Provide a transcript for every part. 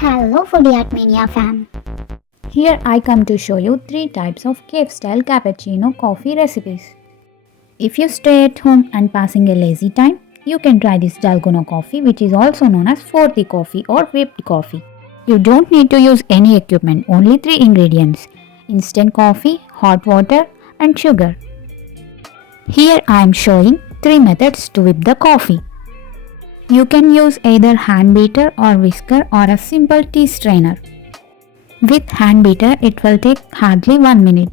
Hello Foodie at Mania fam. Here I come to show you 3 types of cave-style cappuccino coffee recipes. If you stay at home and passing a lazy time, you can try this dalgona coffee, which is also known as 4th coffee or whipped coffee. You don't need to use any equipment, only 3 ingredients: instant coffee, hot water and sugar. Here I am showing 3 methods to whip the coffee. You can use either hand beater or whisker or a simple tea strainer. With hand beater, it will take hardly 1 minute.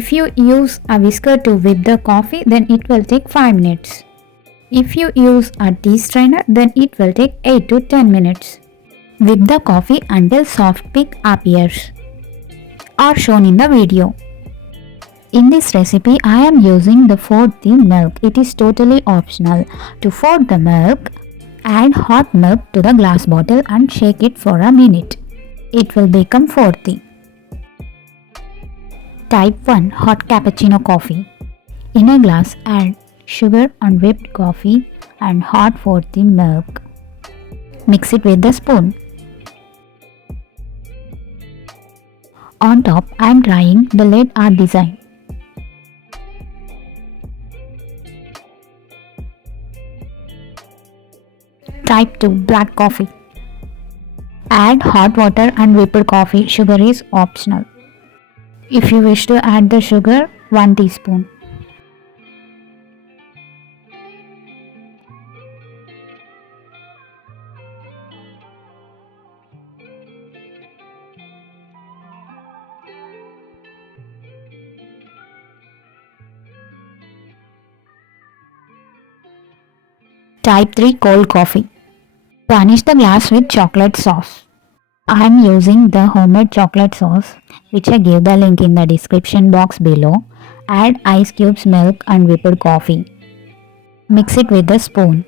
If you use a whisker to whip the coffee, then it will take 5 minutes. If you use a tea strainer, then it will take 8 to 10 minutes. Whip the coffee until soft peak appears, are shown in the video. In this recipe, I am using the 4th milk. It is totally optional. To 4th the milk, add hot milk to the glass bottle and shake it for a minute. It will become 4th. Type 1 Hot cappuccino coffee. In a glass, add sugar and whipped coffee and hot 4th milk. Mix it with the spoon. On top, I am trying the lead art design. Type 2 Black coffee. Add hot water and whipped coffee. Sugar is optional. If you wish to add the sugar, 1 teaspoon. Type 3 Cold coffee. Garnish the glass with chocolate sauce. I am using the homemade chocolate sauce, which I give the link in the description box below. Add ice cubes, milk and whipped coffee. Mix it with a spoon.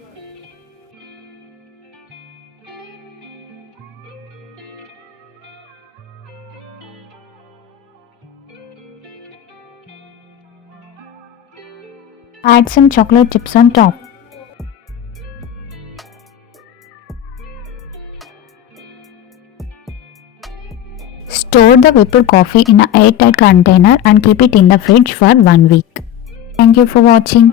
Add some chocolate chips on top. Store the whipped coffee in an airtight container and keep it in the fridge for 1 week. Thank you for watching.